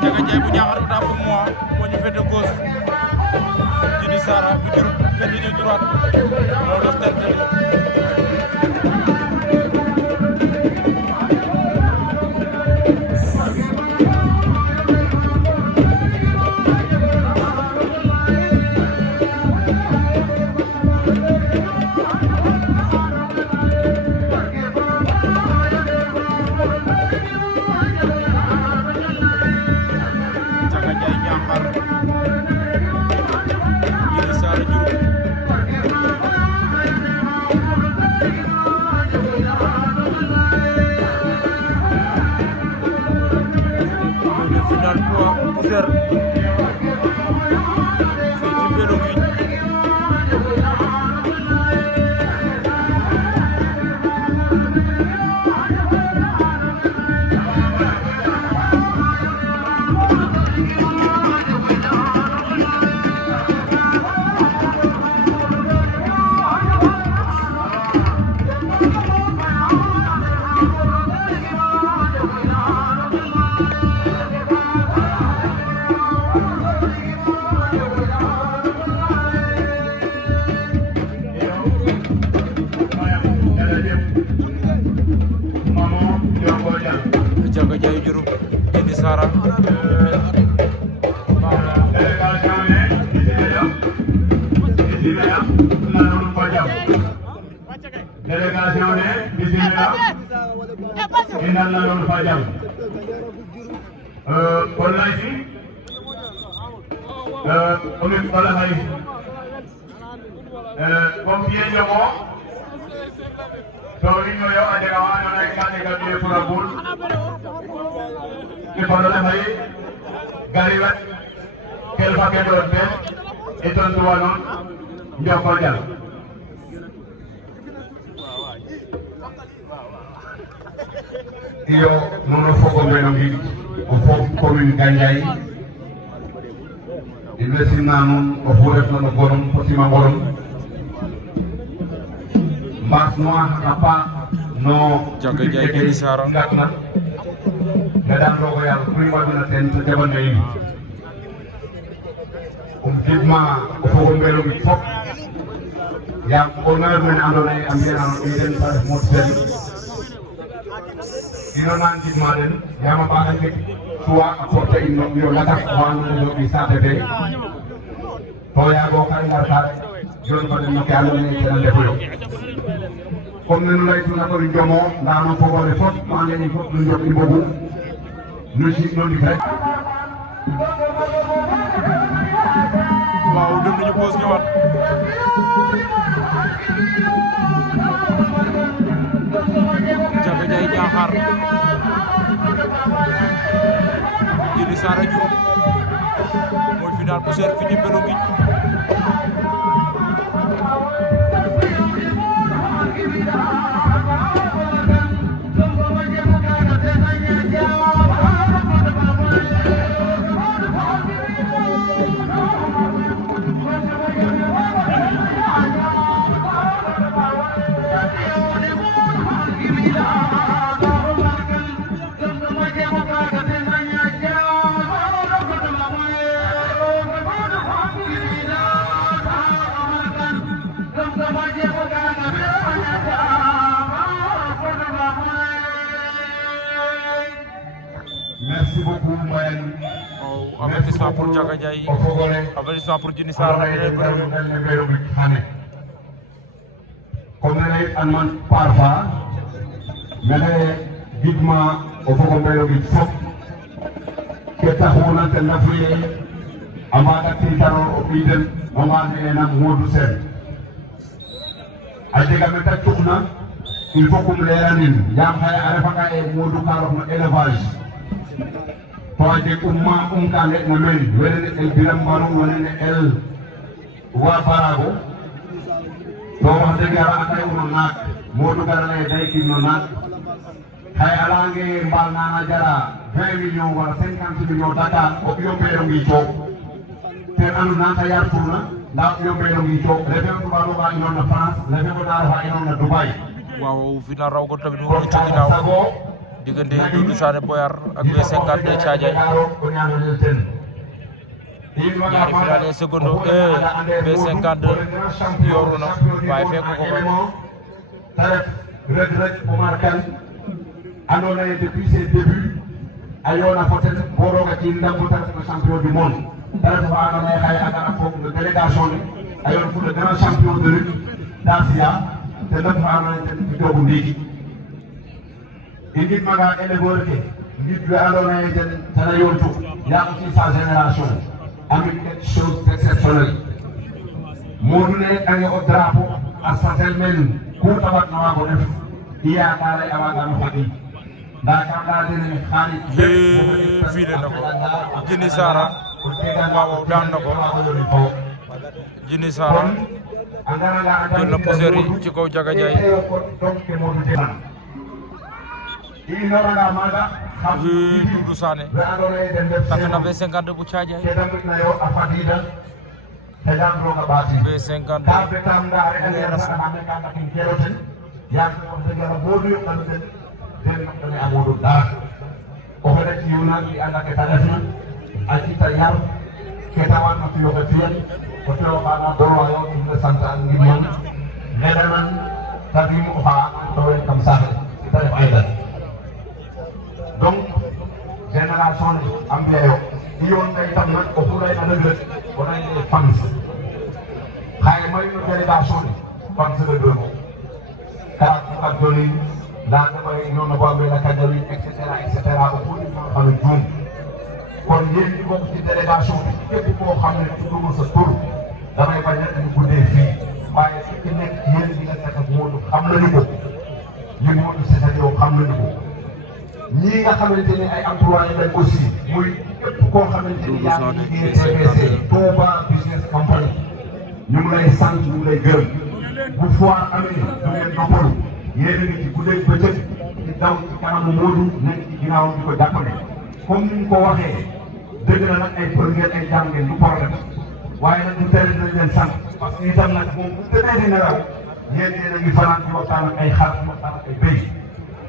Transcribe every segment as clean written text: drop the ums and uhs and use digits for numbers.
Jaga Ndiaye bu Niakhar autant pour moi moo ñu féete gauche Djily Sara bu Diouroup féete ñu droite moo def tentali Jaga Ndiaye Diouroup Djily Sara délégation ne bismillah inal na loolu fa jam wallahi omin bala hay comme bien ñomo to ñu yo adega wa no ay kane ga be pour abul ke bala hay gariwat kel fa ke do be eton do wanon njoko jal iyo nono fogo mbeno ngi o fof commune Gandiaye investina noon o fo refno no gorom fotima gorom mbasno haka pa no Jaga Ndiaye Djily Sara gatna gadan rogo yalla kuri waduna ten to jabande yi gidma o fogo mbeno ngi fop yam honneur men andona e ambiyana no iden pa mot sen ino nan gidma den yama baga nek suwa apporte ino yo latak wanu no bi sate be to ya go kan ngar ta jon ko den no ke andona e tan defulo comme nous l'avons dit, nous avons un pouvoir de force, nous avons un pouvoir de nous sommes waaw dem nañu pause ñëwaat Jaga Ndiaye Niakhar Djily Sara Diouroup mooy final bu seer fi ci Mbelo gi Merci beaucoup, Moyen. Avertissement pour Jaga Ndiaye, avertissement pour Djily Sara. Comme elle est parfois, mais digma au fond de l'objet fop, que ta hona tel la fouille, amada titaro obiden, amada ena modu sen. Adega meta tukna, il faut que l'eranin, yam haya arafaka e modu karo no élevage. Projet umma umkane namen, wele el biram baru wele el wa parago. To wax deug yalla akay uno nak modu garane day ki no nak hay alange mbal nana jara 20 millions wala 50 millions Dakar ko yombe ngi tok te anu nanta yar tourna da yombe ngi tok refe ko balo ga ino na France refe ko na ha ino na Dubai waaw final raw ko tamit ko ci ginaaw sago diggante Doudou Sané Boyar ak B52 Thiadiaye ñaari finale secondo B52 yoru na waaye fekku ko Reug Omar Kane andona ye depuis ses débuts a yoona fo ten bo rooga ci ndam ta ref champion du monde ta ref oxa andoona ye xaye a gara fog no délégation ne a yoon fo le grand champion de lutte d'Asia ten ref oxa andoona ye ten fidoogu ndiiki i ngidmanga éleveur ke ngid we andoona ye tena yoontu yaam ci sa génération amit quelque chose d'exceptionnel Modou ne ange o drapeau a satel men ku tawat na waago def i yaakaar a waagano fadi ndaa kam laya dene xaalis fiile na ko Jini Sara waaw daan na ko Jini Sara jël na poseer yi ci kaw Jaga Jaay Doudou Sané takk na B52 bu Thiadiaye B52 ngay rasu donc génération am yo yoon ngay tam nak ko fulay na deug ko nay fans xaye may no délégation fans de deux ka ak doni la may non na bobe la kadali etc au bout du temps xam joom kon yeen di bokk ci délégation bi képp ko xamné tuddu sa tour damay bañ na ñu guddé fi waye ci nek yeen di nga tek ak Modou xam na ni ko ñu Modou c'est ça yow xam na ni ko ñii nga xamante ni ay employés lañ aussi muy képp koo xamante ni yaa ngi liggéey TBC Touba Business Company ñu ngi lay sant ñu ngi lay gërëm bu foire amee du ngeen noppalu yéen a ngi ci guddeeg bëccëg di daw ci kanamu Modou nekk ci ginnaaw di ko jàppale comme ni ñu ko waxee dëgg na nag ay për ngeen ay jàmm ngeen du problème waaye nag du tere dinañ leen sant parce que itam nag moom bu tëddee di nelaw yéen a ngi fanaan ci waxtaan ak ay xar ci waxtaan ak ay béy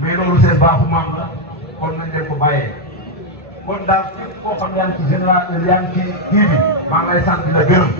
mais loolu seen baaxu maam la kon nañ leen ko bàyyee kon daal képp koo xam yaa ngi ci général yaa ngi ci kii bi maa ngi lay sant di la gërëm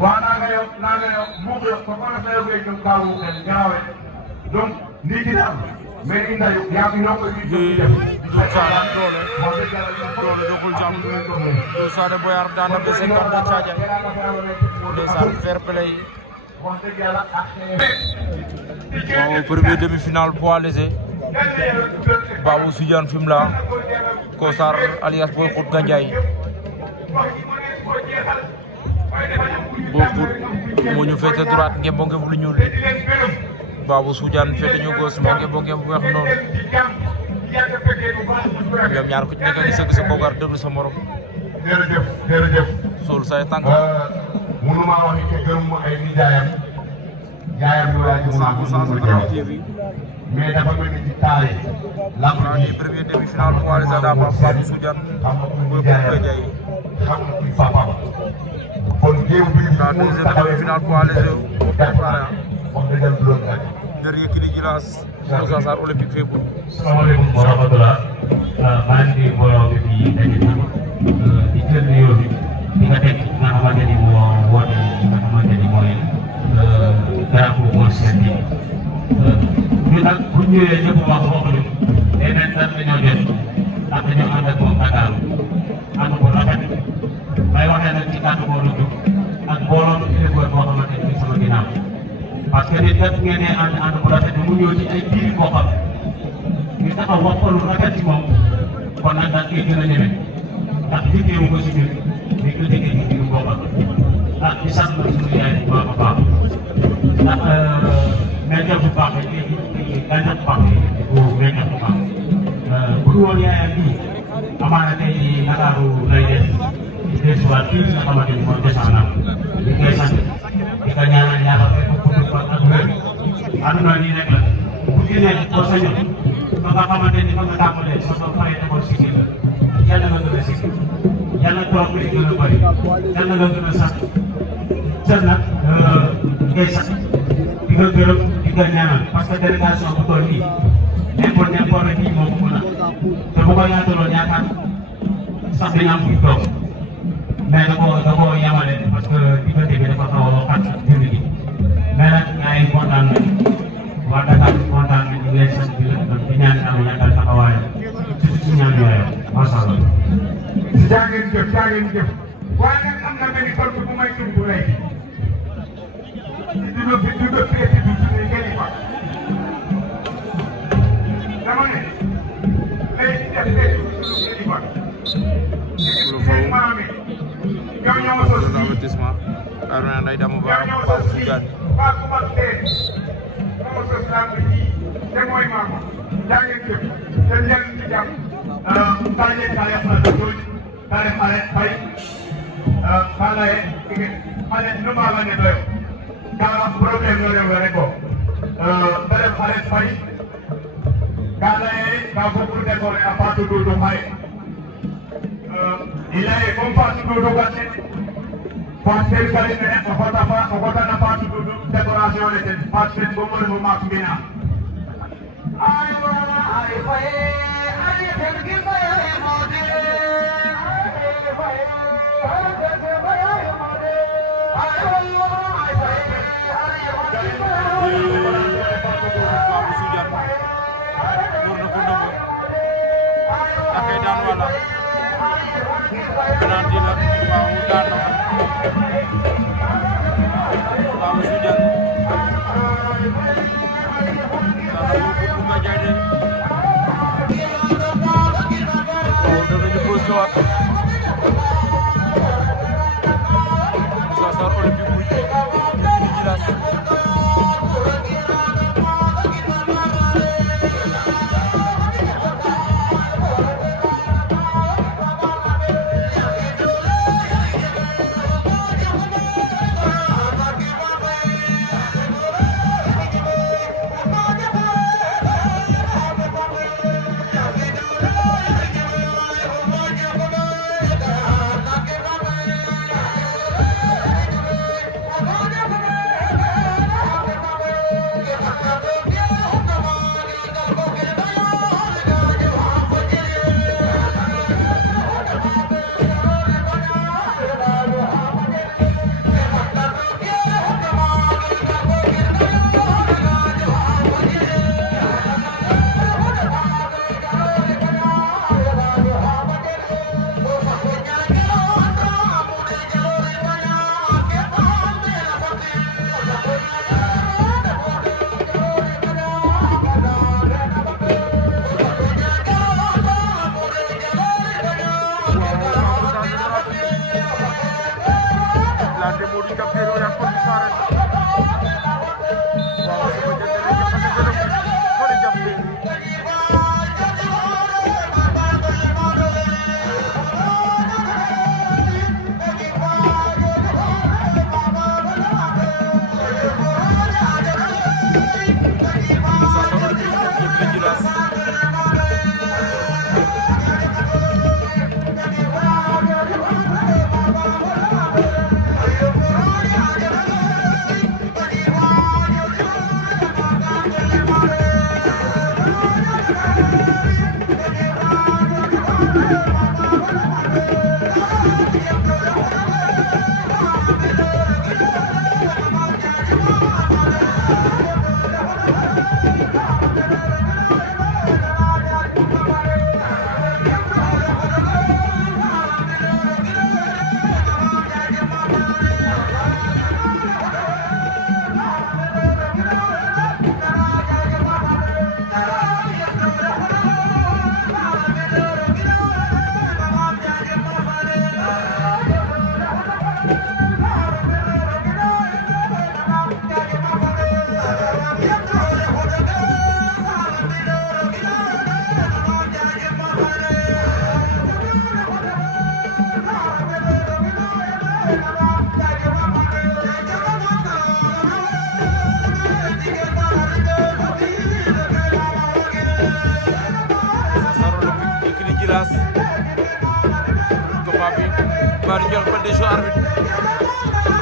waaw naa nga yow mu ko ko ko def na yow ngay ñëw kaawu xel garawe donc lii dina am mais inda yu yaa ngi ñoo koy ñu def Doudou Sané doole doxul jàmm Doudou Sané Boyar daan na B52 Thiadiaye ndeysaan fair play waaw premier demi-finale poids léger Babou Soudiane Fimela Kosar alias Boy Khout Gandiaye Boy Khout moo ñu féete droite ngembo ngemb lu ñuul Babou Soudiane féete ñu gauche moo ngembo ngemb weex noonu ñoom ñaar ku ci nekk ngi sëgg sa koogar déglu sa morom jërëjëf sol say tànk mënuma wax ni gërëm ay nijaayam yaayam ñu laaj mu mais dafa mel ni ci taale lamb ji premier demi-finale poids léger daa ba Babou Soudiane Boy Khout Gandiaye xam nga kuy papa kon géew bi la deuxième demi-finale poids léger wax dëgg yàlla dernier kili Djilass Moussa Sarr Olympique Fébou. Assalamualaikum warahmatullah. Maa ngi mbooloo bi fii daje na di jël nuyoo bi di nga teg nga xamante ni moo woote li nga xamante ni mooy drapeau World Series bi ñun nag bu ñu ñëwee ñëpp wax ñu day nañ tan dañoo jot ndax dañoo ànd ak moom Dakar ànd ko rafet may waxee nag ci kàddu boo dugg ak mbooloo bi éleveur boo xamante ni sama ginnaaw parce que nit kat ngeen ne ànd bu rafet mu ñëw ci ay biir boo xam ñu taxaw wax ko lu rafet ci moom kon nag daal koy gën a ñeme ndax liggéeyu ko si ñun dañ ko liggéey ci biir boo xam ndax di sant na suñu yaay bu baax a baax ndax gàncax bu baax la gàncax bu baax la gàncax bu baax bu dul woon yaayam bii amaana tey Ndakaaru lay def di dellusiwaat fii nga xamante ni mooy desaanam ñu koy sant di ko ñaanal yàlla fekk ko ak wér àdduna nii rek la bu ci nekk boo sañoon ba nga xamante ni ba nga tàmbalee ba nga paree demoon si kii la yàlla nga gën a si yàlla toog li gën a bëri yàlla nga gën a sant sën nag ngay sant di ko gërëm di ko ñaanal parce que délégation bu toll nii n'importe rek moo ko mën a te bu ko yaataloon yaakaar sax dañu am fi toog mais da koo yamale parce que diggante bi dafa xaw a xat ak jënd gi mais nag gars yi kontaan nañu waa Dakar kontaan nañu ñu ngi lay sant di la gërëm di ñaan yàlla yàggal taxawaayam surtout ci ñaan yooyu macha allah. jaa ngeen jëf waaye nag am na benn tontu bu may tontu léegi di nga féete du suñu kilifa dama ne léegi def féete du suñu kilifa seen maam yi ñoo ñoo sos avertissement Arona Ndeye Dama Ba ñoo ñoo sos fii waa ku mag tee moo sos làmb ji te mooy maama jaa ngeen jëf te njëriñ ci jàmm tànjee tale xale doon tale xale fay xale xale nu maa la ne doyo kaa problème no rew rek ko tale xale fay kaa laye kaa fo pour décorer a Fatou Doudou xaye il laye comme Fatou Doudou gate Fatou kali mene o xotana Fatou Doudou décoration le ten Fatou ten bo mo refo maak mbina ay wala ay faye ay ten ki faye mode ay faye ay ten ki faye mode ay wala ay faye ay ten ki faye Babou Soudiane door na ko ndombo akay daan wala penalty la waaw daan na Babou Soudiane bu ma jaay de waaw danañu pose waat Moussa Sarr Olympique bu Djilass Djilass combat bi bari jox ba décision arbitre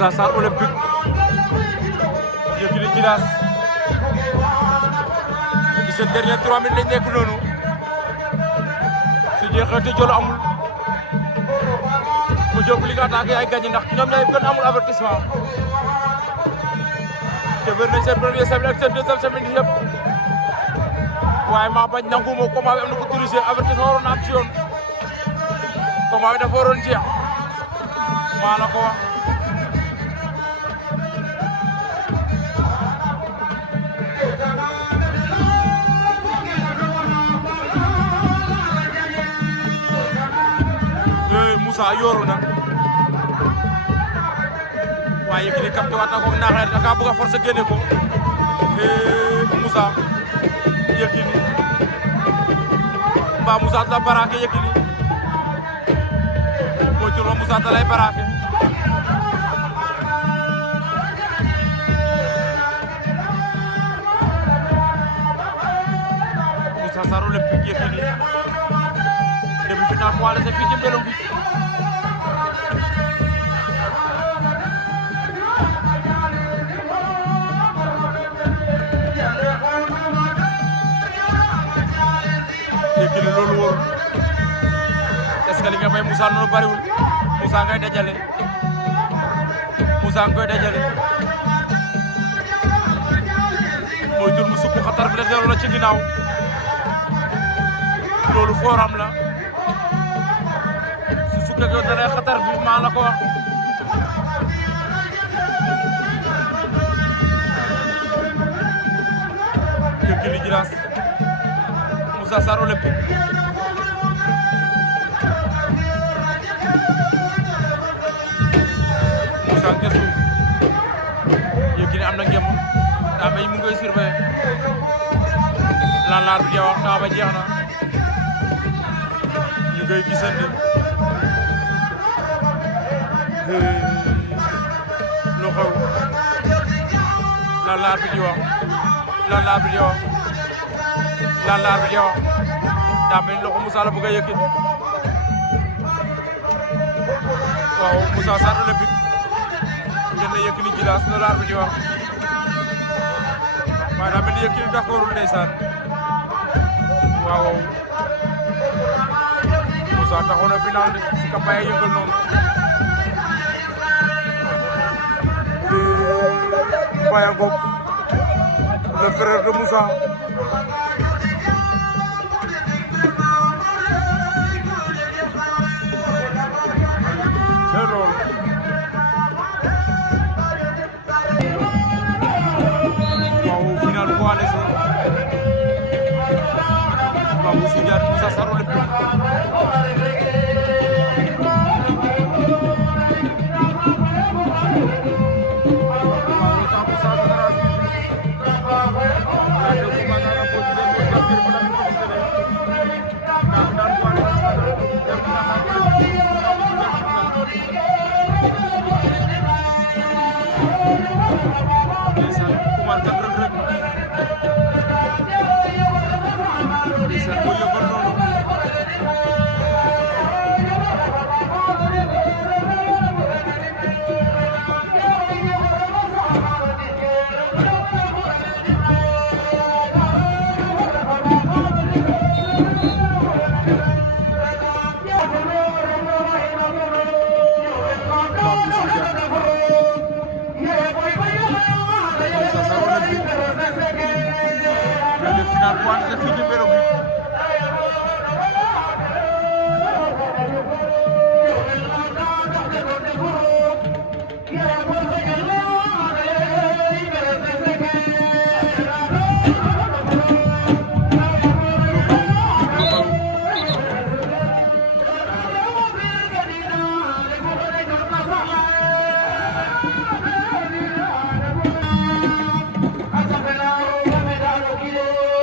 Moussa Sarr Olympique Yékini Djilass ci seen dernier 3 minutes lañ nekk noonu su jeexee te jël amul mu jóg li nga attaqué ay gagné ndax ñoom ñooy gën amul avertissement te bëri nañ seen premier semaine ak seen deuxième semaine yëpp waaye maa bañ nangu ma combat bi am na ko dirigé avertissement waroon na am ci yoon combat bi dafa waroon jeex maa la ko wax. Moussa yoru na waaye Yékini capté waat na ko naaxee da ka bëgg a forcer génne ko Moussa Yékini mbaa Moussa da baraake Yékini mooy tur ba Moussa da lay baraake Moussa Sarr Olympique Yékini demi-finale poids léger fii ci Mbelongutt Yékini loolu wóor est-ce que li nga may Moussa noonu bariwul Moussa ngay dajale Moussa ngoy dajale mooy tur mu sukk xatar bi la delloo la ci ginnaaw loolu fooram la su sukkee ko dara xatar bi maa la ko wax Yékini Djilass Moussa Sarr Olympique Moussa nga suuf Yékini am na ngem daa mel mu ngi koy surveiller lan laar bi di wax daa ba jeex na ñu koy gisandi lu xew lan laar bi di wax lan laar bi di wax lan laar bi di wax daa mel loxo Moussa la bëgg a Yékini waaw Moussa Sarr Olympique jënd Yékini Djilass la laar bi di wax waaye daa mel ni Yékini d'accordul ndeysaan waaw Moussa taxaw na final de si campagne yëngal noonu Mbaye Ngom le frère de Moussa c'est loolu waaw final poids léger Babou Soudiane Moussa Sarr Olympique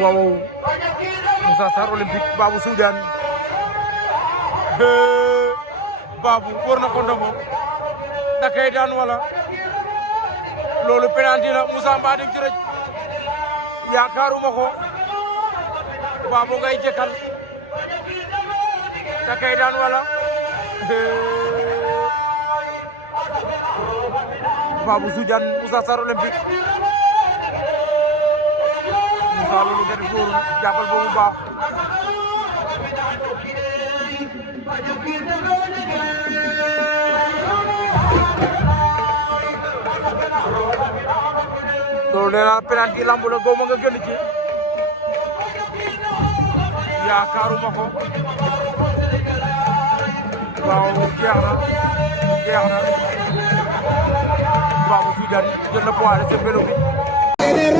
waaw Moussa Sarr Olympique Babou Soudiane Babou war na ko ndombo da kay daan wala loolu penalty la Moussa mbaa di ci rëcc yaakaaruma ko Babou ngay jëkkal da kay daan wala Babou Soudiane Moussa Sarr Olympique Moussa loolu nga def wóorul jàppal ba mu baax loolu nee naa penalty lamb la góob nga gën ci yaakaaruma ko waaw jeex na Babou Soudiane jël na poids de vélo bi